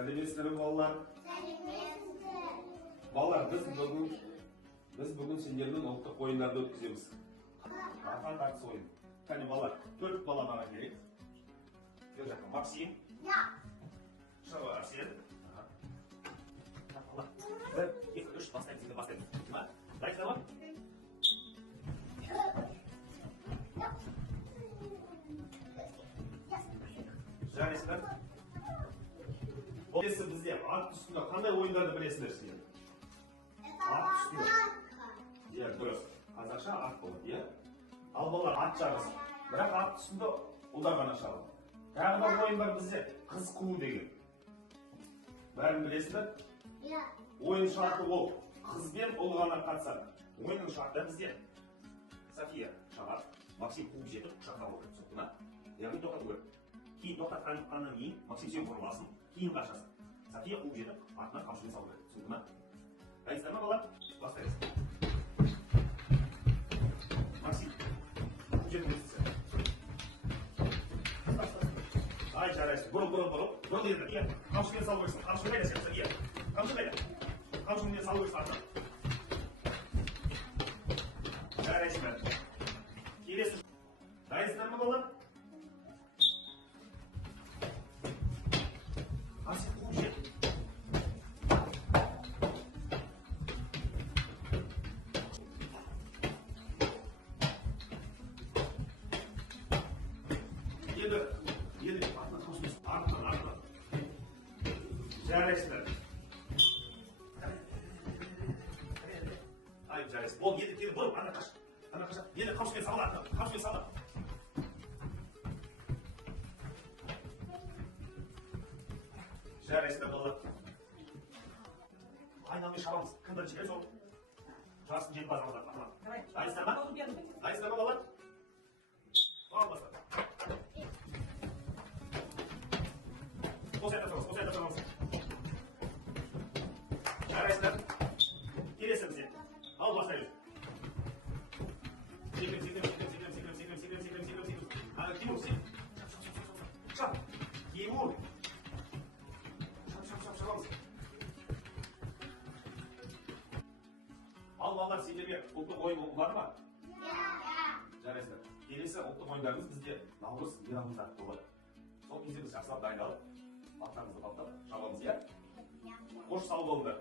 Сәлеметсіздер балалар. Балалар, біз бүгін сендермен ұлттық ойындарды өткіземіз. Қан тартыс ойын. Кәне балалар, 4 бала бара керек. Бер жаққа Максим. Шаба Арсен. Балалар, 1, 2, 3 бастаймыз. Дайсыздар ма? Жарайсыздар? Осы бізде ат үстінде қандай ойындарды білесіздер сіздер? Ат үстінде. Дұрыс. Қазақша ат болады, иә? Ал балалар ат жарысы. Бірақ ат үстінде ұлдар ғана шабады. Тағы бір ойын бар бізде, қыз қуу деген. Бәрін білесіздер? Иә. Ойын шарты ол қыз бен ұл ғана қатысады. Ойынның шарты бізде София шабады, Максим қуып жетіп құшақтап алады. Түсінікті ме? Яғни тоқтату керек. Кейін тоқтатқаннан кейін Максим сен бұрыласың, кейін қашасың. София қуып жетіп, артына қамшымен салу керек. Түсінікті ме? Дайынсыздар ма балалар? Бастаймыз. Максим, қуып жетіп өтсіз. Ай, жарайсың. Бұрыл енді. Қамшымен салу керексің. Қамшымен қайда сен? София. Қамшымен қайда? Қамшымен салу керексің артына. Жарайсыңдар. Келесі. Дайынсыздар ма балалар? Арсен қуып жет. Еді, артынан қамшымен, артынан. Жарайсыңдар. Ай, жарайсың. Бол, еді, бұрып, ана қаш. Еді, қамшымен салады, қамшымен салады. Жарайсыңдар балалар. Айналмай шабамыз. Кім бірінші келе сол? Жарыстың жеңімпазы алады. Дайынсыздар ма? Дайынсыздар ма балалар? Ал бастап. Осылайда тұрыңыз. Жарайсыңдар. Келесі бізде. Ал бастаймыз. Секірім. Тимур, сен. Шап. Тимур. Шабамыз. Ал балалар, сендерге ұлттық ойын бар ма? Жарайсыздар. Келесі ұлттық ойындарымыз бізде наурыз мейрамында болады. Сол кезде біз жақсылап дайындалып, аттарымызды таптап шабамыз, иә? Қош сау болыңдар.